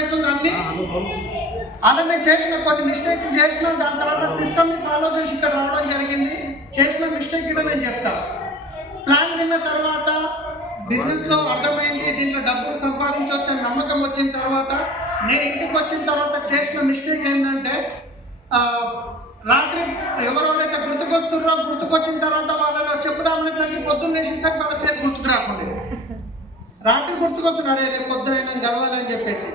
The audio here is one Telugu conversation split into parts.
అర్థమవుతుంది అలా నేను చేసిన కొన్ని మిస్టేక్స్ చేసిన దాని తర్వాత సిస్టమ్ని ఫాలో చేసి ఇక్కడ రావడం జరిగింది. చేసిన మిస్టేక్ కూడా నేను చెప్తా. ప్లాన్ విన్న తర్వాత బిజినెస్లో అర్థమైంది దీంట్లో డబ్బులు సంపాదించవచ్చు అని నమ్మకం వచ్చిన తర్వాత నేను ఇంటికి వచ్చిన తర్వాత చేసిన మిస్టేక్ ఏంటంటే రాత్రి ఎవరెవరైతే గుర్తుకొస్తున్నారో గుర్తుకొచ్చిన తర్వాత వాళ్ళలో చెప్పుదామనేసరికి పొద్దున్న వేసేసరికి వాళ్ళ పేరు గుర్తుకు రాకుండా. రాత్రి గుర్తుకొస్తున్నారు రేపు పొద్దునైనా గెలవాలని చెప్పేసి.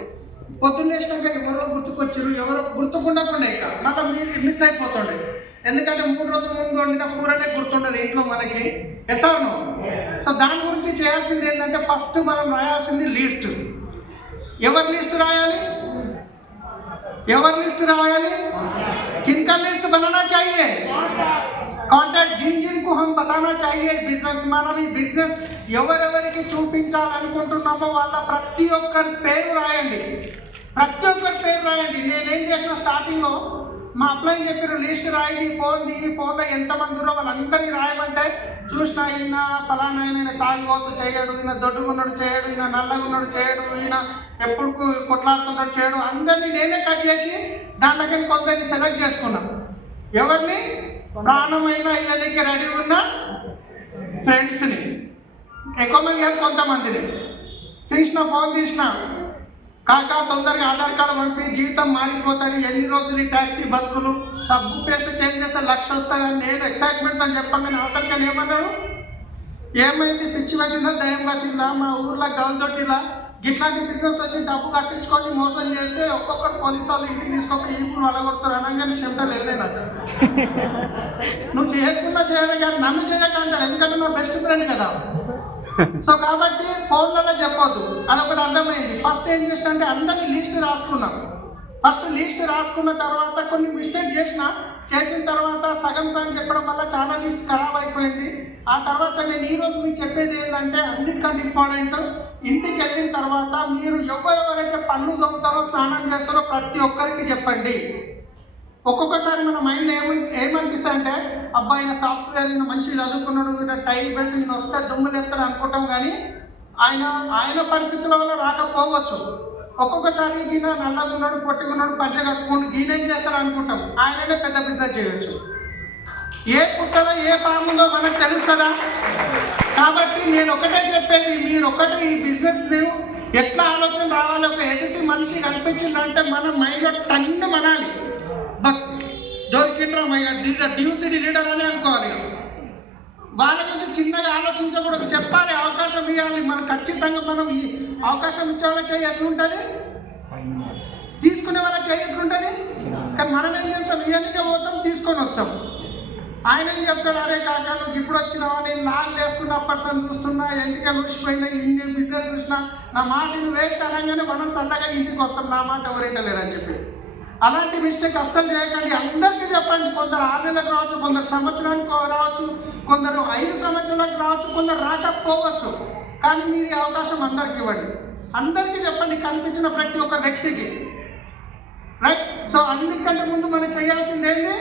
పొద్దున్న వేసినాక ఎవరో గుర్తుకొచ్చారు ఎవరో గుర్తుకుండకుండా ఇక మళ్ళీ మీరు మిస్ అయిపోతుండే ఎందుకంటే మూడు రోజుల ముందు వండిన కూరనే గుర్తుండదు ఇంట్లో మనకి ఎసార్ను సో దాని గురించి చేయాల్సింది ఏంటంటే ఫస్ట్ మనం రాయాల్సింది లీస్ట్ ఎవరి లిస్ట్ రాయాలి ఎవరి లిస్ట్ రాయాలి किनका लिस्ट बनाना चाहिए కాంటాక్ట్ జిన్ జిన్ కు హమ్ బతానా చాహియే బిజినెస్ మనం ఈ బిజినెస్ ఎవరెవరికి చూపించాలనుకుంటున్నామో వాళ్ళ ప్రతి ఒక్కరి పేరు రాయండి ప్రతి ఒక్కరి పేరు రాయండి. నేనేం చేసిన స్టార్టింగ్లో మా అబ్బాయి చెప్పారు లిస్ట్ రాయండి ఫోన్ దిగి ఫోన్లో ఎంతమంది ఉన్నారో వాళ్ళందరినీ రాయమంటే చూసిన ఈయన పలానా ఆయన తాగిపోతూ తాగిపోతు చేయడు ఈయన దొడ్డుకున్నాడు చేయడు ఈయన నల్లగున్నాడు చేయడు ఈయన ఎప్పుడు కొట్లాడుతున్నాడు చేయడు. అందరినీ నేనే కట్ చేసి దాని దగ్గర కొందరిని సెలెక్ట్ చేసుకున్నాను ఎవరిని? ప్రాణమైన ఇవన్నీ రెడీ ఉన్న ఫ్రెండ్స్ని ఎక్కువ మంది కాదు కొంతమందిని. తీసిన ఫోన్ తీసిన కాకా తొందరగా ఆధార్ కార్డు పంపి జీవితం మారిపోతుంది ఎన్ని రోజులు ట్యాక్సీ బతుకులు? సబ్బు పేస్ట్ చేంజ్ చేస్తే లక్ష వస్తుందని నేను ఎక్సైట్మెంట్ అని చెప్పగానే అవతలకని ఏమన్నాడు ఏమైంది? పిచ్చి పట్టిందా? దయం పట్టిందా? మా ఊర్లో గవల్దొట్టిలా ఇట్లాంటి బిజినెస్ వచ్చి డబ్బు కట్టించుకొని మోసం చేస్తే ఒక్కొక్కరు పోలీసు వాళ్ళు ఇంటికి తీసుకొని ఇప్పుడు వాళ్ళగొడతారు అనగానే చెమటలు వెళ్ళినాక నువ్వు చేయకుండా చేయడం కానీ నన్ను చేయక అంటాడు ఎందుకంటే నా బెస్ట్ ఫ్రెండ్ కదా. సో కాబట్టి ఫోన్లలో చెప్పొద్దు. అదొకటి అర్థమైంది. ఫస్ట్ ఏం చేసిన అంటే అందరినీ లిస్ట్ రాసుకున్నాం. ఫస్ట్ లిస్ట్ రాసుకున్న తర్వాత కొన్ని మిస్టేక్ చేసిన చేసిన తర్వాత సగం సగం చెప్పడం వల్ల చాలా లిస్ట్ ఖరాబ్ అయిపోయింది. ఆ తర్వాత నేను ఈ రోజు మీకు చెప్పేది ఏంటంటే అన్నిటికంటే ఇంపార్టెంట్ ఇంటికి వెళ్ళిన తర్వాత మీరు ఎవరెవరైతే పళ్ళు దొరుకుతారో స్నానం చేస్తారో ప్రతి ఒక్కరికి చెప్పండి. ఒక్కొక్కసారి మన మైండ్ ఏమ ఏమనిపిస్తుంది అంటే అబ్బాయి ఆయన సాఫ్ట్వేర్ ఈయన మంచిగా చదువుకున్నాడు ఈయన టై బెల్ట్ నేను వస్తే దుమ్ములు ఎత్తాడు అనుకుంటాం కానీ ఆయన ఆయన పరిస్థితుల వల్ల రాకపోవచ్చు. ఒక్కొక్కసారి ఈయన నల్లకున్నాడు పొట్టుకున్నాడు పంచ కట్టుకుని ఈయనేం చేస్తాడు అనుకుంటాం. ఆయననే పెద్ద బిజినెస్ చేయొచ్చు. ఏ పుట్టదో ఏ పాముందో మనకు తెలుస్తుందా? కాబట్టి నేను ఒకటే చెప్పేది మీరు ఒకటే ఈ బిజినెస్ నేను ఎట్లా ఆలోచన రావాలి? ఒక ఎదుటి మనిషి కనిపించిందంటే మన మైండ్లో టన్ను మనాలి. బట్ దొరికిండ్రా మై లీడర్ డ్యూసిటీ లీడర్ అని అనుకోవాలి వాళ్ళ గురించి చిన్నగా ఆలోచించకూడదు. చెప్పాలి అవకాశం ఇవ్వాలి. మనం ఖచ్చితంగా మనం ఈ అవకాశం ఇచ్చే వాళ్ళ చేయి ఎట్లుంటుంది? తీసుకునే వాళ్ళ చేయి ఎట్లుంటుంది? కానీ మనం ఏం చేస్తాం? ఇవన్నీ పోతాం తీసుకొని వస్తాం. ఆయన ఏం చెప్తాడు? అరే కాక నువ్వు ఇప్పుడు వచ్చినావా? నేను నాకు వేసుకున్న పర్సన్ చూస్తున్నా. ఎంటికలు ఊసిపోయినా ఇన్ని బిజినెస్ చూసినా. నా మాట నువ్వు వేస్ట్ అనగానే మనం సన్నగా ఇంటికి వస్తాం. నా మాట ఎవరింటలేరని చెప్పేసి. అలాంటి మిస్టేక్ అస్సలు చేయకండి. అందరికీ చెప్పండి. కొందరు ఆరు నెలలకు రావచ్చు కొందరు సంవత్సరానికి రావచ్చు కొందరు ఐదు సంవత్సరాలకు రావచ్చు కొందరు రాకపోవచ్చు. కానీ మీరు ఈ అవకాశం అందరికి ఇవ్వండి. అందరికీ చెప్పండి కనిపించిన ప్రతి ఒక్క వ్యక్తికి. రైట్ సో అన్నిటికంటే ముందు మనం చేయాల్సింది ఏంటి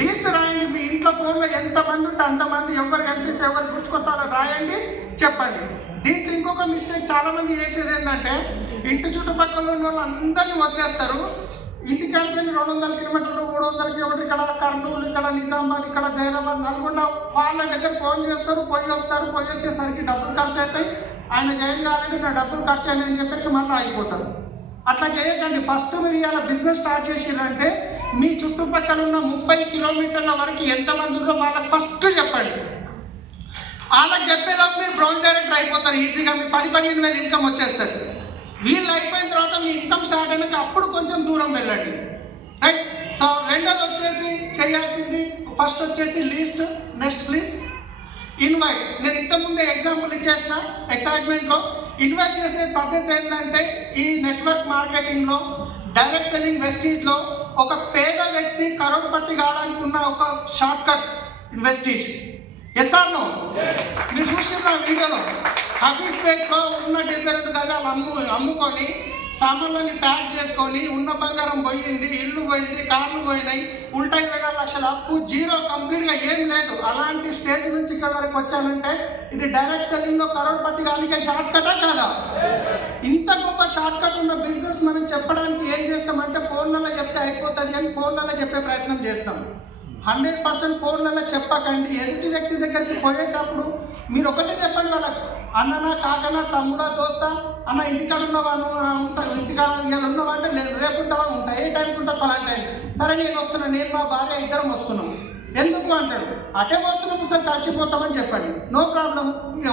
లిస్ట్ రాయండి. మీ ఇంట్లో ఫోన్లో ఎంతమంది ఉంటే అంతమంది ఎవరు కనిపిస్తే ఎవరు గుర్తుకొస్తారో రాయండి చెప్పండి. దీంట్లో ఇంకొక మిస్టేక్ చాలామంది చేసేది ఏంటంటే ఇంటి చుట్టుపక్కల ఉన్న వాళ్ళు అందరినీ వదిలేస్తారు. ఇంటికి వెళ్ళి రెండు వందల కిలోమీటర్లు మూడు వందల కిలోమీటర్లు ఇక్కడ కర్నూలు ఇక్కడ నిజామాబాద్ ఇక్కడ జైదాబాద్ నల్గొండ వాళ్ళ దగ్గర ఫోన్ చేస్తారు పోయి వస్తారు పోయి వచ్చేసరికి డబ్బులు ఖర్చు అవుతాయి. ఆయన జాయిన్ కావాలంటే నా డబ్బులు ఖర్చు అయినాయని చెప్పేసి మళ్ళీ ఆగిపోతారు. అట్లా చేయకండి. ఫస్ట్ మీరు ఇవాళ బిజినెస్ స్టార్ట్ చేసిరంటే మీ చుట్టుపక్కల ఉన్న ముప్పై కిలోమీటర్ల వరకు ఎంతమంది ఉందో వాళ్ళకి ఫస్ట్ చెప్పండి. వాళ్ళకి చెప్పేలోపు మీరు బ్రౌన్ డైరెక్టర్ అయిపోతారు. ఈజీగా మీ పది పదిహేను వేలు ఇన్కమ్ వచ్చేస్తుంది. వీళ్ళు అయిపోయిన తర్వాత మీ ఇన్కమ్ స్టార్ట్ అయినాక అప్పుడు కొంచెం దూరం వెళ్ళండి. రైట్ సో రెండోది వచ్చేసి చేయాల్సింది ఫస్ట్ వచ్చేసి లీస్ట్ నెక్స్ట్ ప్లీజ్ ఇన్వైట్ నేను ఇంతకుముందే ఎగ్జాంపుల్ ఇచ్చేసిన ఎక్సైట్మెంట్లో ఇన్వైట్ చేసే పద్ధతి ఏంటంటే ఈ నెట్వర్క్ మార్కెటింగ్లో డైరెక్ట్ సెల్లింగ్ వెస్టీజ్లో ఒక పేద వ్యక్తి కరోడ్పతి కావడానికి ఉన్న ఒక short cut Vestige yes or no మీరు చూసిన వీడియోలో? హబీస్పేట్లో ఉన్న డెబ్బై రెండు గజాలు అమ్ము అమ్ముకొని సామాన్లని ప్యాక్ చేసుకొని ఉన్న బంగారం పోయింది ఇల్లు పోయింది కార్లు పోయినాయి ఉల్టా ఇరవై నాలుగు లక్షల అప్పు జీరో కంప్లీట్గా ఏం లేదు. అలాంటి స్టేజ్ నుంచి ఇక్కడ వరకు వచ్చానంటే ఇది డైరెక్ట్ సెల్లింగ్లో కరోడ్పతి గానికే షార్ట్ కటా కాదా? ఇంత గొప్ప షార్ట్ కట్ ఉన్న బిజినెస్ మనం చెప్పడానికి ఏం చేస్తామంటే ఫోన్లలో చెప్తే అయిపోతుంది అని ఫోన్లలో చెప్పే ప్రయత్నం చేస్తాం. హండ్రెడ్ పర్సెంట్ ఫోన్లలో చెప్పకండి. ఎదుటి వ్యక్తి దగ్గరికి పోయేటప్పుడు మీరు ఒకటే చెప్పండి వాళ్ళకు అన్ననా కాకనా తమ్ముడా దోస్తా అన్న ఇంటికాడ ఉన్నవా నువ్వు ఆ, ఉంటా ఇంటికాడ ఇవాళ ఉన్నవా అంటే లేదు. రేపు ఉంటావా ఉంటా. ఏ టైంకి ఉంటా పలాంటి టైం సరే నేను వస్తున్నా. నేను మా భార్య ఇద్దరం వస్తున్నాం. ఎందుకు అంటాడు? అటే పోతున్నాం సార్ కలిసిపోతామని చెప్పండి. No problem.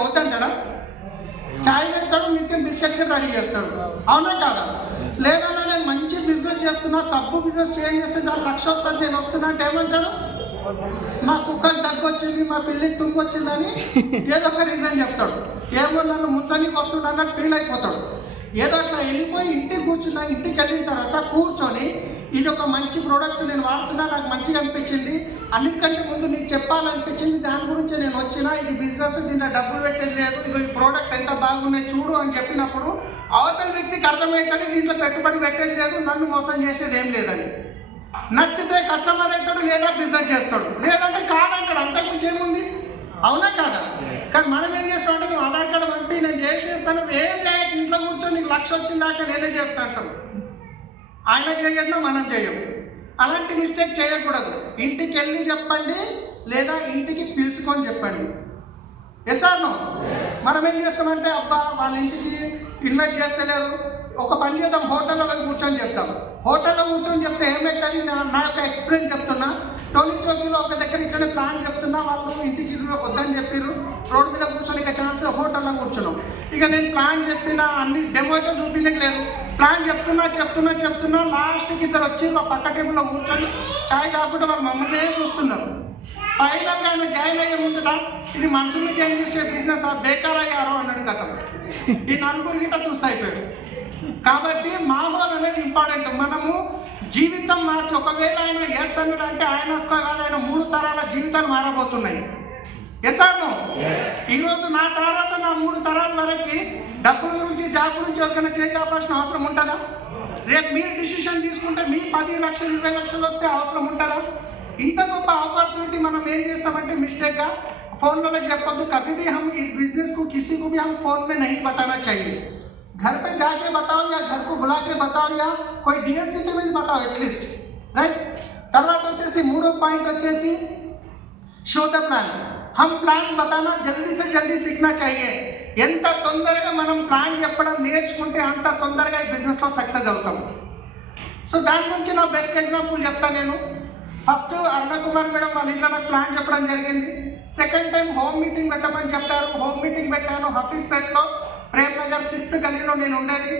వద్దంటాడా? చాయ్ పెడతాడు మీకు బిస్కెట్ కూడా రెడీ చేస్తాడు. అవునా కాదా? లేదన్నా మంచి బిజినెస్ చేస్తున్నా సబ్బు బిజినెస్ చేంజ్ చేస్తే చాలా లక్ష వస్తుంది. నేను వస్తున్నా అంటే ఏమంటాడు? మా కుక్కకి దగ్గు వచ్చింది మా పిల్లికి తుంగు వచ్చిందని ఏదో ఒక రీజన్ చెప్తాడు. ఏమో నన్ను ముచ్చనికి వస్తుండ అన్నట్టు ఫీల్ అయిపోతాడు. ఏదో అట్లా వెళ్ళిపోయి ఇంటికి కూర్చున్నా ఇంటికి వెళ్ళిన తర్వాత కూర్చొని ఇది ఒక మంచి ప్రోడక్ట్స్ నేను వాడుతున్నా నాకు మంచిగా అనిపించింది. అన్నిటికంటే ముందు నీకు చెప్పాలనిపించింది దాని గురించి నేను వచ్చినా ఇది బిజినెస్ దీంట్లో డబ్బులు పెట్టేది లేదు ఇగో ఈ ప్రోడక్ట్ ఎంత బాగున్నాయి చూడు అని చెప్పినప్పుడు అవతల వ్యక్తికి అర్థమవుతుంది దీంట్లో పెట్టుబడి పెట్టేది లేదు నన్ను మోసం చేసేది ఏం లేదని. నచ్చితే కస్టమర్ అవుతాడు లేదా బిజినెస్ చేస్తాడు. లేదంటే కాదంటాడు అంతకుమించి ఏముంది? అవునా కాదా? కానీ మనం ఏం చేస్తాం అంటే నువ్వు ఆధార్ కార్డు పంపి నేను చేసేస్తాను ఏం లేక ఇంట్లో కూర్చొని నీకు లక్ష వచ్చిందాక నేనే చేస్తా అంటాడు ఆయన చేయడం మనం చేయం అలాంటి మిస్టేక్ చేయకూడదు. ఇంటికి వెళ్ళి చెప్పండి లేదా ఇంటికి పిలుచుకొని చెప్పండి. ఎస్ ఆర్ నో మనం ఏం చేస్తామంటే అబ్బా వాళ్ళ ఇంటికి ఇన్వైట్ చేస్తలేరు. ఒక పని చేద్దాం హోటల్లో కూర్చొని చెప్తాం. హోటల్లో కూర్చొని చెప్తే ఏమవుతుంది నా నా యొక్క ఎక్స్పీరియన్స్ చెప్తున్నా. టోలీ చౌకీలో ఒక దగ్గర ఇక్కడ ప్లాన్ చెప్తున్నా. వాళ్ళు ఇంటికి వద్దని చెప్పారు రోడ్డు మీద కూర్చొని ఇక ఛాన్స్ హోటల్లో కూర్చున్నాం. ఇక నేను ప్లాన్ చెప్పిన అన్ని డెమోతో అయితే లేదు ప్లాన్ చెప్తున్నా చెప్తున్నా చెప్తున్నా. లాస్ట్కి ఇద్దరు వచ్చి మా పక్క టేబుల్లో కూర్చొని చాయ్ కాకుండా వాళ్ళ మమ్మల్నే చూస్తున్నారు. ఫైనల్గా ఆయన జాయిన్ అయ్యే ముందుట ఇది మనుషుల్ని జాయిన్ చేసే బిజినెస్ ఆ? బేకార్ అయ్యారు అన్నాడు కథ ఈ నలుగురు గిట్ట చూసి అయిపోయారు కాబట్టి మాహోల్ అనేది ఇంపార్టెంట్ మనము జీవితం మార్చి ఒకవేళ ఆయన ఎస్ అన్నాడు అంటే ఆయన ఒక్క కాదు ఆయన మూడు తరాల జీవితాలు మారబోతున్నాయి. ఎస్ ఈరోజు నా తర్వాత నా మూడు తరాల వరకు డబ్బుల గురించి జాబ్ గురించి ఎవరికైనా చేయాల్సిన అవసరం ఉంటుందా? రేపు మీరు డిసిషన్ తీసుకుంటే మీ పది లక్షలు ఇరవై లక్షలు వస్తే అవసరం ఉంటుందా? ఇంత గొప్ప ఆపర్చునిటీ మనం ఏం చేస్తామంటే మిస్టేక్గా ఫోన్లలో చెప్పొద్దు कभी भी हम इस बिजनेस को किसी को भी हम फोन में नहीं बताना चाहिए घर पे जाके बताओ या घर को बुला के बताओ या कोई డిఎన్సిటీ మీద बताओ ఎట్లీస్ట్ రైట్ తర్వాత వచ్చేసి మూడో పాయింట్ వచ్చేసి show the plan hum plan బతానా జల్దీ సే జల్దీ సీఖనా चाहिए ఎంత తొందరగా మనం ప్లాన్ చెప్పడం నేర్చుకుంటే అంత తొందరగా ఈ బిజినెస్లో సక్సెస్ అవుతాం సో దాని గురించి నా బెస్ట్ ఎగ్జాంపుల్ చెప్తాను నేను ఫస్ట్ అరుణ కుమార్ మేడం వాళ్ళ ఇంట్లో నాకు ప్లాన్ చెప్పడం జరిగింది second time home meeting పెట్టమని చెప్పారు. హోమ్ మీటింగ్ పెట్టాను. హఫీస్పేట్లో ప్రేమ్ నగర్ సిక్స్త్ గల్లీలో నేను ఉండేది.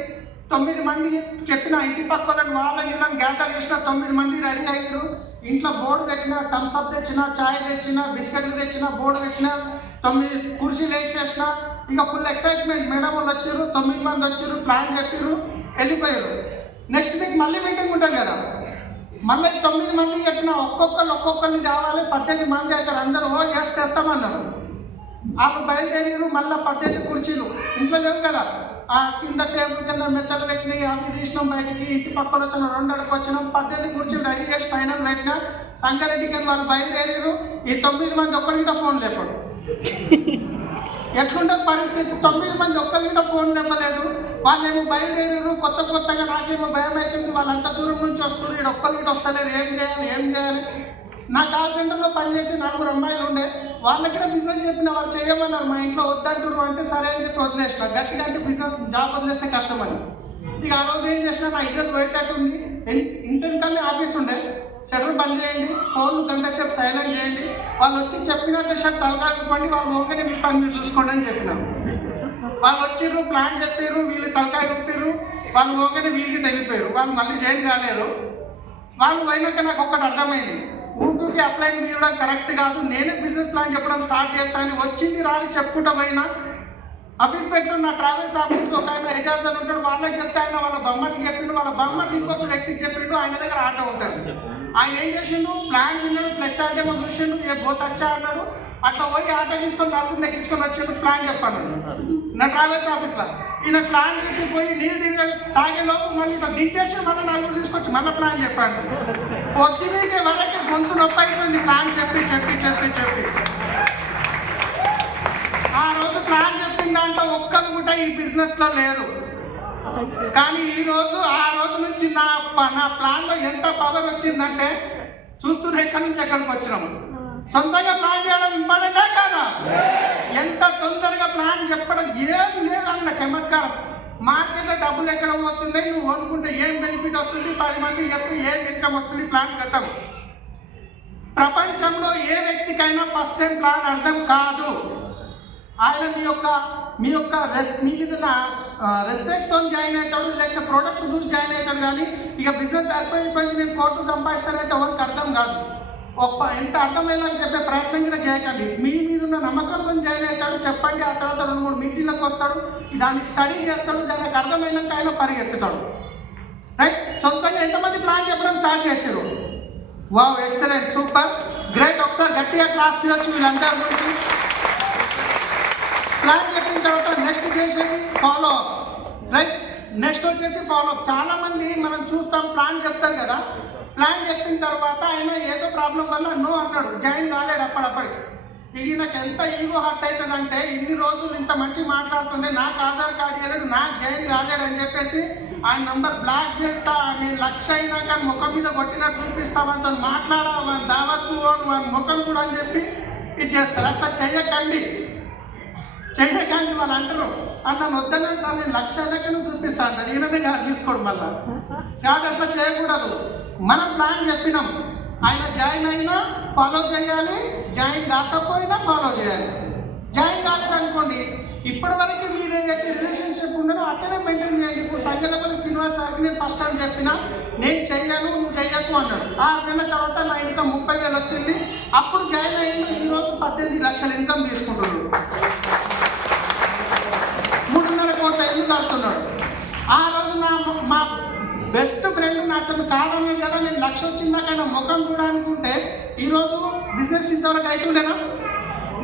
తొమ్మిది మంది చెప్పిన ఇంటి పక్కలను వాళ్ళని వీళ్ళని గ్యాదర్ చేసిన తొమ్మిది మంది రెడీ అయ్యారు. ఇంట్లో బోర్డు పెట్టిన థమ్స్అప్ తెచ్చిన చాయ్ తెచ్చిన బిస్కెట్లు తెచ్చిన బోర్డు పెట్టిన తొమ్మిది కుర్చీలు వేసేసిన. ఇంకా ఫుల్ ఎక్సైట్మెంట్ మేడం వాళ్ళు వచ్చారు తొమ్మిది మంది వచ్చారు ప్లాన్ చెప్పారు వెళ్ళిపోయారు. నెక్స్ట్ వీక్ మళ్ళీ మీటింగ్ ఉంటుంది కదా. మళ్ళీ తొమ్మిది మంది చెప్పిన ఒక్కొక్కరు ఒక్కొక్కరిని కావాలి పద్దెనిమిది మంది అక్కడ అందరూ ఓ ఎస్ తెస్తామన్నారు. వాళ్ళు బయలుదేరారు మళ్ళీ పద్దెనిమిది కుర్చీలు. ఇంట్లో లేవు కదా. ఆ కింద టేబుల్ కింద మెత్తలు పెట్టినాయి అవి తీసినాం బయటికి ఇంటి పక్కన తన రెండు అడుగు వచ్చినాం. పద్దెనిమిది కుర్చీలు రెడీ చేసి ఫైనల్ పెట్టిన సంగారెడ్డికి వాళ్ళు బయలుదేరారు. ఈ తొమ్మిది మంది ఒక్కరింట ఫోన్ లేపడు. ఎట్లుంటుంది పరిస్థితి? తొమ్మిది మంది ఒక్కరింట ఫోన్ తెప్పలేదు వాళ్ళేమో బయలుదేరారు. కొత్త కొత్తగా నాకేమో భయం అవుతుంది వాళ్ళంత దూరం నుంచి వస్తున్నారు. ఇక్కడ ఒక్కరింట వస్తలేరు. ఏం చేయాలి? ఏం చేయాలి? నా కాల్ సెంటర్లో పనిచేసి నలుగురు అమ్మాయిలు ఉండే. వాళ్ళకి బిజినెస్ చెప్పిన వాళ్ళు చేయమన్నారు. మా ఇంట్లో వద్దంటారు అంటే సరే అని చెప్పి వదిలేసిన. గట్టిగా అంటే బిజినెస్ జాబ్ వదిలేస్తే కష్టం అని. ఇక ఆ రోజు ఏం చేసినా నా ఇజ్జత్ పోయేటట్టు ఉంది ఇంటర్కల్ని ఆఫీస్ ఉండే. షటర్ బంద్ చేయండి ఫోన్ గంట సేపు సైలెంట్ చేయండి. వాళ్ళు వచ్చి చెప్పినట్టు షట్ తలకాయ ఇవ్వండి వాళ్ళు ఓకే మీ పని మీరు చూసుకోండి అని చెప్పినాం. వాళ్ళు వచ్చిర్రు ప్లాన్ చెప్పారు వీళ్ళు తలకాయ చెప్పారు వాళ్ళు ఓకే వీళ్ళకి వెళ్ళిపోయారు వాళ్ళు మళ్ళీ జాయిన్ కాలేరు వాళ్ళు పోయినాక నాకు ఒక్కటి అర్థమైంది. ఊరికి అప్లై తీయడం కరెక్ట్ కాదు. నేనే బిజినెస్ ప్లాన్ చెప్పడం స్టార్ట్ చేస్తానని వచ్చింది రాని చెప్పుకుంటా పోయినా. ఆఫీస్ పెట్టు నా ట్రావెల్స్ ఆఫీస్లో ఒక ఆయన ఎజాజ్ అని ఉంటాడు వాళ్ళకి చెప్తే ఆయన వాళ్ళ బొమ్మకి చెప్పిండు వాళ్ళ బొమ్మకి ఇంకొక వ్యక్తికి చెప్పిండు ఆయన దగ్గర ఆటో ఉంటుంది. ఆయన ఏం చేసిండు? ప్లాన్ విన్నాడు ఫ్లెక్స్ ఆటేమో చూసిండు ఏ బోత్ వచ్చా అన్నాడు. అట్లా పోయి ఆటో తీసుకొని నలుగురు ఎక్కించుకొని వచ్చిండు ప్లాన్ చెప్పాను నా ట్రావెల్స్ ఆఫీస్లో ఈయన ప్లాన్ చెప్పి పోయి నీళ్ళు తిరిగి తాగే లోపు మళ్ళీ ఇట్లా దించేసి మళ్ళీ నలుగురు తీసుకొచ్చి మళ్ళీ ప్లాన్ చెప్పాను పొద్దునీకే వరకు గొంతు నొప్పి అయిపోయింది ప్లాన్ చెప్పి చెప్పి చెప్పి చెప్పి. ఆ రోజు ప్లాన్ చెప్పిన దాంట్లో ఒక్కరు కూడా ఈ బిజినెస్లో లేరు. కానీ ఈ రోజు ఆ రోజు నుంచి నా నా ప్లాన్లో ఎంత పవర్ వచ్చిందంటే చూస్తున్న ఎక్కడి నుంచి ఎక్కడికి వచ్చినాము? సొంతంగా ప్లాన్ చేయడం ఇంపార్టెంటే కాదా? ఎంత తొందరగా ప్లాన్ చెప్పడం ఏం లేదన్న చమత్కారం. మార్కెట్లో డబ్బులు ఎక్కడ పోతుంది నువ్వు అనుకుంటే ఏం బెనిఫిట్ వస్తుంది పది మంది చెప్తే ఏం ఇన్కమ్ వస్తుంది ప్లాన్ కథం ప్రపంచంలో ఏ వ్యక్తికైనా ఫస్ట్ టైం ప్లాన్ అర్థం కాదు. ఆయన మీ యొక్క మీ యొక్క రెస్ మీ మీద రెస్పెక్ట్తో జాయిన్ అవుతాడు లేకపోతే ప్రోడక్ట్ చూసి జాయిన్ అవుతాడు కానీ ఇక బిజినెస్ అయిపోయింది నేను కోర్టు సంపాదిస్తానంటే ఎవరికి అర్థం కాదు. ఒక్క ఎంత అర్థమయ్యేలా చెప్పే ప్రయత్నం కూడా చేయకండి. మీ మీద ఉన్న నమ్మకంతో జాయిన్ అవుతాడు చెప్పండి ఆ తర్వాత రెండు మూడు మీటింగ్లకు వస్తాడు దాన్ని స్టడీ చేస్తాడు దానికి అర్థమైనాక ఆయన పరిగెత్తుతాడు. రైట్ సొంతంగా ఎంతమంది ప్లాన్ చెప్పడం స్టార్ట్ చేశారు? వావ్ ఎక్సలెంట్ సూపర్ గ్రేట్ ఒకసారి గట్టిగా క్లాస్ చేయొచ్చు వీళ్ళందరి గురించి. ప్లాన్ చెప్పిన తర్వాత నెక్స్ట్ చేసేది ఫాలో అప్ రైట్ నెక్స్ట్ వచ్చేసి ఫాలో అప్ చాలా మంది మనం చూస్తాం ప్లాన్ చెప్తారు కదా. ప్లాన్ చెప్పిన తర్వాత ఆయన ఏదో ప్రాబ్లం వల్ల నో అన్నాడు. జాయిన్ కాలేడు అప్పటికి ఈయనకి ఎంత ఈగో హట్ అవుతుందంటే ఇన్ని రోజులు ఇంత మంచి మాట్లాడుతుంటే నాకు ఆధార్ కార్డు ఇవ్వలేడు నాకు జాయిన్ కాలేడు అని చెప్పేసి ఆయన నంబర్ బ్లాక్ చేస్తా నేను లక్ష అయినా కానీ ముఖం మీద కొట్టినట్టు చూపిస్తామంత మాట్లాడా వాని దావత్తు వాని ముఖం కూడా అని చెప్పి ఇది చేస్తారు. అట్లా చెయ్యకండి చెయ్యకండి వాళ్ళు అంటారు అన్న వద్దనే సార్ నేను లక్ష లెక్కను చూపిస్తా అంటాడు. ఈయననే కాదు తీసుకోవడం వల్ల చాట్ అట్లా చేయకూడదు. మనం ప్లాన్ చెప్పినాం. ఆయన జాయిన్ అయినా ఫాలో చేయాలి. జాయిన్ కాకపోయినా ఫాలో చేయాలి. జాయిన్ కాలేదు అనుకోండి ఇప్పటి వరకు మీరు ఏదైతే రిలేషన్షిప్ ఉండదో అట్లనే మెయింటైన్ చేయండి. ఇప్పుడు తంగలపల్లి శ్రీనివాస్ సార్కి నేను ఫస్ట్ టైం చెప్పిన నేను చెయ్యను నువ్వు చెయ్యకు అన్నాడు. ఆరు నెలల తర్వాత నా ఇన్కమ్ ముప్పై వేలు వచ్చింది. అప్పుడు జాయిన్ అయ్యిండు. ఈరోజు పద్దెనిమిది లక్షల ఇన్కమ్ తీసుకుంటున్నాడు. మూడున్నర కోట్ల ఇల్లు కడుతున్నాడు. ఆ రోజు నా మా బెస్ట్ ఫ్రెండ్ అతను కాదన్నాడు కదా నేను లక్ష వచ్చిందాకైనా ముఖం చూడాలనుకుంటే ఈరోజు బిజినెస్ ఇంతవరకు అవుతుండేనా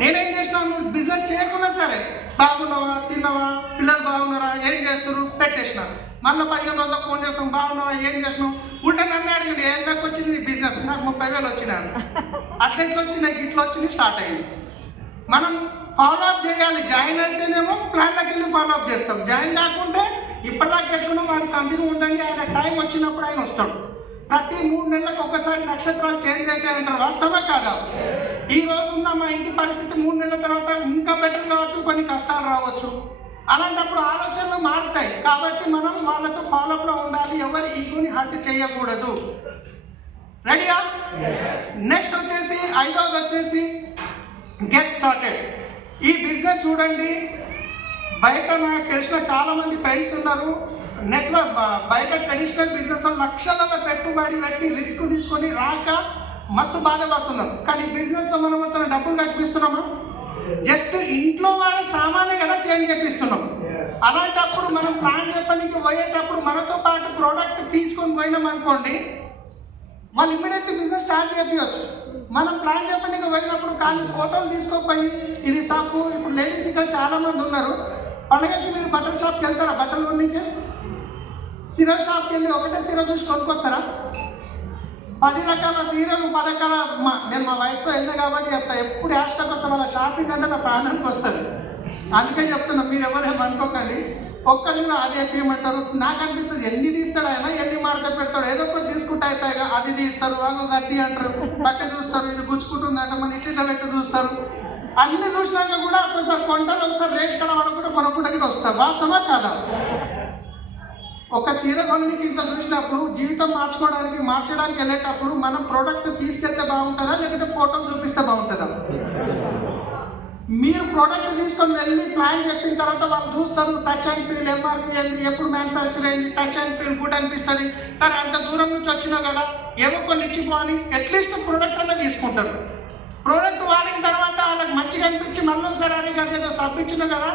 నేనేం చేసినా నువ్వు బిజినెస్ చేయకున్నా సరే బాగున్నావా తిన్నావా పిల్లలు బాగున్నారా ఏం చేస్తారు పెట్టేసిన. మళ్ళీ పదిహేను రోజులకు ఫోన్ చేస్తాం బాగున్నావా ఏం చేసినావు ఉంటే నన్ను అడిగింది ఏం దాకా వచ్చింది నీ బిజినెస్ నాకు ముప్పై వేలు వచ్చినాను అట్లా ఇట్లా వచ్చినాయి? ఇట్లా వచ్చినాయి స్టార్ట్ అయ్యింది మనం ఫాలో అప్ చేయాలి. జాయిన్ అయితేనేమో ప్లాన్లోకి వెళ్ళి ఫాలో అప్ చేస్తాం. జాయిన్ కాకుంటే ఇప్పటిదాకా పెట్టుకున్నాం ఆయన కంటిన్యూ ఉండండి. ఆయన టైం వచ్చినప్పుడు ఆయన వస్తాడు. ప్రతి మూడు నెలలకు ఒకసారి నక్షత్రాలు చేంజ్ అయితే అంటారు. వాస్తవా కాదా? ఈ రోజు ఉన్న మా ఇంటి పరిస్థితి మూడు నెలల తర్వాత ఇంకా బెటర్ కావచ్చు కొన్ని కష్టాలు రావచ్చు. అలాంటప్పుడు ఆలోచనలు మారుతాయి. కాబట్టి మనం వాళ్ళతో ఫాలోఅప్లో ఉండాలి. ఎవరి ఈగోని హర్ట్ చేయకూడదు. రెడీయా నెక్స్ట్ వచ్చేసి ఐదవది వచ్చేసి గెట్ స్టార్టెడ్ ఈ బిజినెస్ చూడండి. బయట నాకు తెలిసిన చాలా మంది ఫ్రెండ్స్ ఉన్నారు. నెట్వర్క్ బయట ట్రెడిషనల్ బిజినెస్ లక్షల పెట్టుబడి పెట్టి రిస్క్ తీసుకొని రాక మస్తు బాధపడుతున్నారు. కానీ బిజినెస్లో మనం మొత్తం డబ్బులు కట్టిస్తున్నామా జస్ట్ ఇంట్లో వాడే సామానే కదా చేంజ్ చేపిస్తున్నాం. అలాంటప్పుడు మనం ప్లాన్ చెప్పడానికి పోయేటప్పుడు మనతో పాటు ప్రోడక్ట్ తీసుకొని పోయినాం అనుకోండి వాళ్ళు ఇమ్మీడియట్లీ బిజినెస్ స్టార్ట్ చేయవచ్చు మనం ప్లాన్ చెప్పడానికి పోయినప్పుడు కానీ ఫోటోలు తీసుకోపోయి ఇది షాపు ఇప్పుడు లేడీస్ ఇక్కడ చాలా మంది ఉన్నారు. పండగకి మీరు బట్టల షాప్కి వెళ్తారా? బట్టలు ఉన్నీకే సిర షాప్కి వెళ్ళి ఒకటే సీర చూసి కొనుక్కొస్తారా? పది రకాల సీరలు పది రకాల మా నేను మా వైఫ్తో వెళ్ళినా కాబట్టి చెప్తా. ఎప్పుడు హ్యాష్టాగ్ వస్తా వాళ్ళ షాపింగ్ అంటే నా ప్రాణానికి వస్తుంది. అందుకే చెప్తున్నా మీరు ఎవరేం అనుకోకండి కూడా అదే ఏమంటారు నాకు అనిపిస్తుంది ఎన్ని తీస్తాడు ఆయన? ఎన్ని మాడత పెడతాడు? ఏదో ఒకటి తీసుకుంటే అయిపోయాగా. అది తీస్తారు వాగు గద్ది అంటారు. బట్ట చూస్తారు ఇది గుచ్చుకుంటుంది అంటే మన ఇట్లా పెట్టి చూస్తారు. అన్ని చూసినాక కూడా ఒకసారి కొంటారు ఒకసారి రేట్ కడ పడకుండా కొనుక్కుంటే వస్తారు. వాస్తవా కాదా? ఒక చీర కొనడానికి ఇంత చూసినప్పుడు జీవితం మార్చుకోవడానికి మార్చడానికి వెళ్ళేటప్పుడు మనం ప్రోడక్ట్ తీసుకెళ్తే బాగుంటుందా? లేకపోతే ఫోటోలు చూపిస్తే బాగుంటుందా. మీరు ప్రోడక్ట్ తీసుకొని వెళ్ళి ప్లాన్ చెప్పిన తర్వాత వాళ్ళు చూస్తారు టచ్ అండ్ ఫీల్ ఎంఆర్పి ఏంది ఎప్పుడు మ్యానుఫ్యాక్చర్ అయింది టచ్ అండ్ ఫీల్ గుడ్ అనిపిస్తుంది. సరే అంత దూరం నుంచి వచ్చినా కదా ఏమో కొన్ని ఇచ్చిపోని అట్లీస్ట్ ప్రోడక్ట్ అన్న తీసుకుంటారు. ప్రోడక్ట్ వాడిన తర్వాత వాళ్ళకి మంచిగా అనిపించి మళ్ళీ సరే అని కదా ఏదో సబ్బిచ్చినా కదా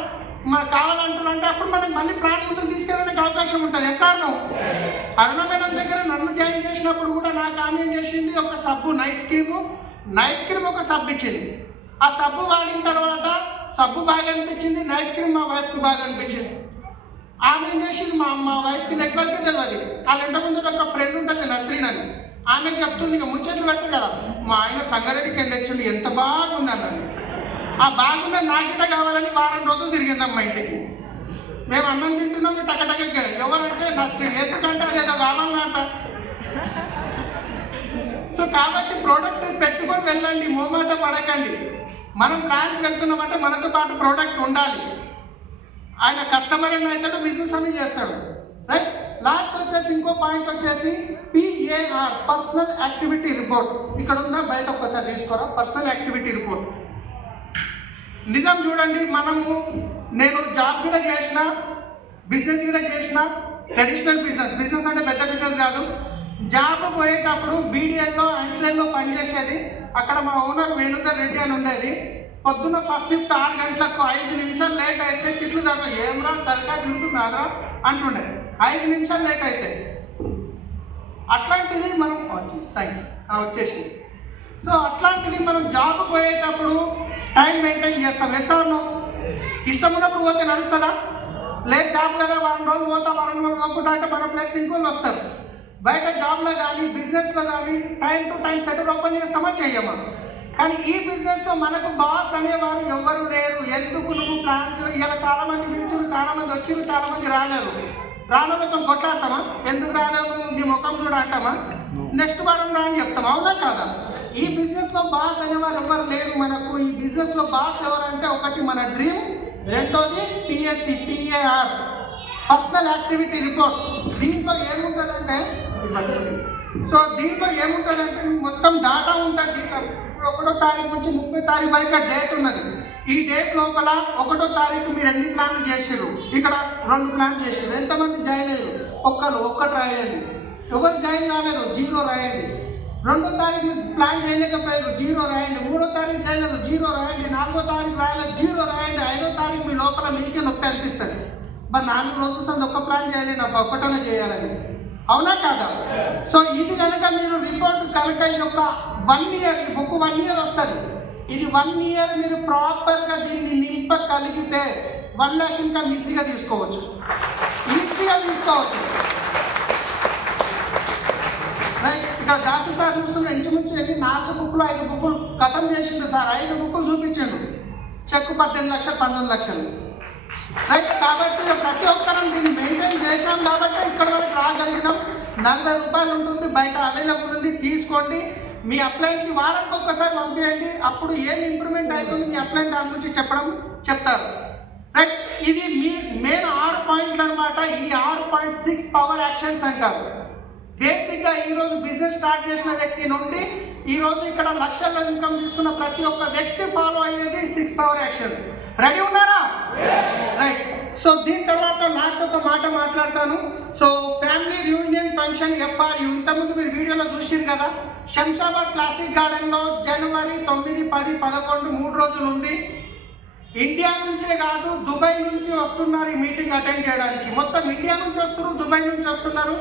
మనకు కావాలంటున్నారంటే అప్పుడు మనకి మళ్ళీ ప్లాన్ ముందుకు తీసుకెళ్ళడానికి అవకాశం ఉంటుంది. ఎస్ఆర్ నువ్వు అరుణ మేడం దగ్గర నన్ను జాయిన్ చేసినప్పుడు కూడా నాకు ఆమె చేసింది ఒక సబ్బు నైట్ స్కీము నైట్ క్రీమ్ ఒక సబ్బిచ్చింది ఆ సబ్బు వాడిన తర్వాత సబ్బు బాగా అనిపించింది నైట్ క్రీమ్ మా వైఫ్కి బాగా అనిపించింది ఆమె ఏం చేసింది? మా మా వైఫ్కి నెట్వర్క్ తెలియదు వాళ్ళ ఇంటి ముందు ఒక ఫ్రెండ్ ఉంటుంది నస్రీన్ అని. ఆమె చెప్తుంది ఇక ముచ్చట్లు పెడతారు కదా. మా ఆయన సంగారెడ్డికి వెళ్ళి ఎంత బాగుంది అన్నది ఆ బాగున్న నాకిట కావాలని వారం రోజులు తిరిగింది అమ్మ ఇంటికి. మేము అన్నం తింటున్నాం టకటక ఎవరంటే నస్రీన్. ఎందుకంటే అదేదో కావాలంట. సో కాబట్టి ప్రోడక్ట్ పెట్టుకొని వెళ్ళండి మోమాట పడకండి. మనం ప్లాన్కి వెళ్తున్నామంటే మనతో పాటు ప్రోడక్ట్ ఉండాలి. ఆయన కస్టమర్ అని అవుతాడు బిజినెస్ అని చేస్తాడు. రైట్ లాస్ట్ వచ్చేసి ఇంకో పాయింట్ వచ్చేసి పిఏఆర్ పర్సనల్ యాక్టివిటీ రిపోర్ట్ ఇక్కడ ఉందా? బయట ఒక్కసారి తీసుకోరా. పర్సనల్ యాక్టివిటీ రిపోర్ట్ నిజం చూడండి మనము నేను జాబ్ కూడా చేసిన బిజినెస్ కూడా చేసిన ట్రెడిషనల్ బిజినెస్ బిజినెస్ అంటే పెద్ద బిజినెస్ కాదు. జాబ్ పోయేటప్పుడు బీడిఎల్లో ఐస్లాండ్లో పనిచేసేది. అక్కడ మా ఓనర్ వేణుధర్ రెడ్డి అని ఉండేది. పొద్దున్న ఫస్ట్ షిఫ్ట్ ఆరు గంటలకు ఐదు నిమిషాలు లేట్ అయితే తిట్లు దాకా ఏమ్రా తలకా తింటున్నారా అంటుండే. ఐదు నిమిషాలు లేట్ అయితే. అట్లాంటిది మనం థ్యాంక్ వచ్చేసింది. సో అట్లాంటిది మనం జాబ్ పోయేటప్పుడు టైం మెయింటైన్ చేస్తాం. ఎస్ఆర్ను ఇష్టం ఉన్నప్పుడు పోతే నడుస్తుందా? లేదు జాబ్ కదా వారం రోజులు పోతా వారం రోజులు పోకుండా అంటే మన ప్లేస్ ఇంకోళ్ళు వస్తారు. బయట జాబ్లో కానీ బిజినెస్లో కానీ టైం టు టైం సెటర్ ఓపెన్ చేస్తామా? చెయ్యమా కానీ ఈ బిజినెస్లో మనకు బాస్ అనేవారు ఎవ్వరు లేరు. ఎందుకు నువ్వు ప్లాన్ ఇలా చాలా మంది పిలిచారు చాలా మంది వచ్చిరు చాలా మంది రాలేరు రానోళ్ళతో కొట్లాడతామా? ఎందుకు రాలేదు నీ ముఖం చూడ అంటామా? నెక్స్ట్ వారం రా అని చెప్తాం అవునా కాదా? ఈ బిజినెస్లో బాస్ అనేవారు ఎవరు లేరు మనకు. ఈ బిజినెస్లో బాస్ ఎవరంటే ఒకటి మన డ్రీమ్ రెండోది PSC PAR personal activity report దీంట్లో ఏముంటుందంటే ఇది పట్టుకోండి. సో దీంట్లో ఏముంటుందంటే మొత్తం డాటా ఉంటుంది దీంట్లో. ఇప్పుడు ఒకటో తారీఖు నుంచి ముప్పై తారీఖు వరకు డేట్ ఉన్నది. ఈ డేట్ లోపల ఒకటో తారీఖు మీరు ఎన్ని ప్లాన్లు చేసారు ఇక్కడ రెండు ప్లాన్ చేసారు ఎంతమంది జాయిన్ అయ్యారు? ఒక్కరు ఒక్కటి రాయండి. ఎవరు జాయిన్ కాలేదు? జీరో రాయండి. రెండో తారీఖు ప్లాన్ చేయలేకపోయారు? జీరో రాయండి. మూడో తారీఖు చేయలేదు జీరో రాయండి. నాలుగో తారీఖు రాయలేదు? జీరో రాయండి. ఐదో తారీఖు మీ లోపల మీకే నొప్పి అనిపిస్తుంది. మరి నాలుగు రోజుల సంది ఒక్క ప్లాన్ చేయాలి నా ఒక్కటనే చేయాలని. అవునా కాదా? సో ఇది కనుక మీరు రిపోర్ట్ కనుక ఇది ఒక వన్ ఇయర్ ఈ బుక్ వన్ ఇయర్ వస్తుంది. ఇది వన్ ఇయర్ మీరు ప్రాపర్గా దీన్ని నింపగలిగితే వన్ ల్యాక్ ఇంకా ఈజీగా తీసుకోవచ్చు. ఈజీగా తీసుకోవచ్చు. రైట్ ఇక్కడ దాసు సార్ చూస్తున్న ఇంచుమించు ఎన్ని? నాలుగు బుక్లు ఐదు బుక్లు కథం చేసిండు సార్. ఐదు బుక్లు చూపించిండు. చెక్కు పద్దెనిమిది లక్షలు పంతొమ్మిది లక్షలు. రైట్ కాబట్టి ప్రతి ఒక్కరం దీన్ని మెయింటైన్ చేశాం కాబట్టి ఇక్కడ వరకు రాగలిగినాం. నలభై రూపాయలు ఉంటుంది బయట అవైలబుల్ ఉంది తీసుకోండి. మీ అప్లైన్కి వారానికి ఒక్కసారి పంపించండి అప్పుడు ఏం ఇంప్రూవ్మెంట్ అవుతుంది మీ అప్లైన్ దాని గురించి చెప్పడం చెప్తారు. రైట్ ఇది మీ మెయిన్ ఆరు పాయింట్లు అనమాట ఈ ఆరు పాయింట్ సిక్స్ పవర్ యాక్షన్స్ అంటారు. బేసిక్గా ఈరోజు బిజినెస్ స్టార్ట్ చేసిన వ్యక్తి నుండి ఈరోజు ఇక్కడ లక్షల ఇన్కమ్ తీసుకున్న ప్రతి ఒక్క వ్యక్తి ఫాలో అయ్యేది సిక్స్ పవర్ యాక్షన్స్ రెడీ ఉన్నారా? రైట్ సో దీని తర్వాత లాస్ట్ ఒక మాట మాట్లాడతాను. So family reunion function FRU ఇంతకుముందు మీరు వీడియోలో చూసింది కదా శంషాబాద్ క్లాసిక్ గార్డెన్లో జనవరి తొమ్మిది పది పదకొండు మూడు రోజులు ఉంది. ఇండియా నుంచే కాదు దుబాయ్ నుంచి వస్తున్నారు ఈ మీటింగ్ అటెండ్ చేయడానికి. మొత్తం ఇండియా నుంచి వస్తున్నారు దుబాయ్ నుంచి వస్తున్నారు.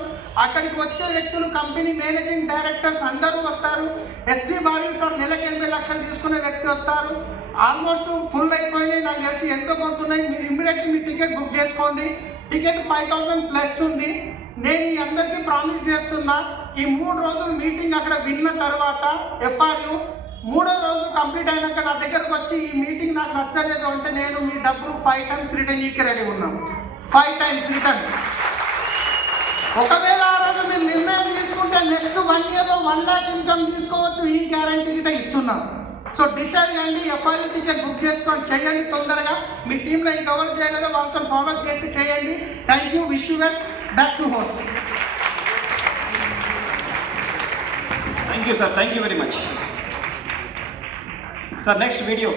అక్కడికి వచ్చే వ్యక్తులు కంపెనీ మేనేజింగ్ డైరెక్టర్స్ అందరూ వస్తారు. ఎస్పీ బారింగ్ సార్ నెలకి ఎనిమిది లక్షలు తీసుకునే వ్యక్తి వస్తారు. ఆల్మోస్ట్ ఫుల్ అయిపోయినాయి. నాకు తెలిసి ఎంతో కొంటున్నాయి? మీరు ఇమ్మీడియట్లీ మీ టికెట్ బుక్ చేసుకోండి. టికెట్ ఫైవ్ థౌసండ్ ప్లస్ ఉంది. నేను ఈ అందరికీ ప్రామిస్ చేస్తున్నా ఈ మూడు రోజులు మీటింగ్ అక్కడ విన్న తర్వాత ఎఫ్ఆర్యు మూడో రోజు కంప్లీట్ అయినాక నా దగ్గరకు వచ్చి ఈ మీటింగ్ నాకు నచ్చలేదు అంటే నేను మీ డబ్బులు ఫైవ్ టైమ్స్ రిటర్న్ ఇకి రెడీ ఉన్నాం. Five times return. ఒకవేళ ఆ రోజు మీరు నిర్ణయం తీసుకుంటే నెక్స్ట్ వన్ ఇయర్లో వన్ ల్యాక్ ఇన్కమ్ తీసుకోవచ్చు. ఈ గ్యారంటీ గిట ఇస్తున్నాం. సో డిసైడ్ చేయండి ఎఫ్ఐఆర్ టికెట్ బుక్ చేసుకొని చేయండి తొందరగా. మీ టీంలో ఇంకెవరు చేయలేదో వాళ్ళతో ఫాలో చేసి చేయండి. Thank you wish you well back to host thank you sir thank you very much sir next video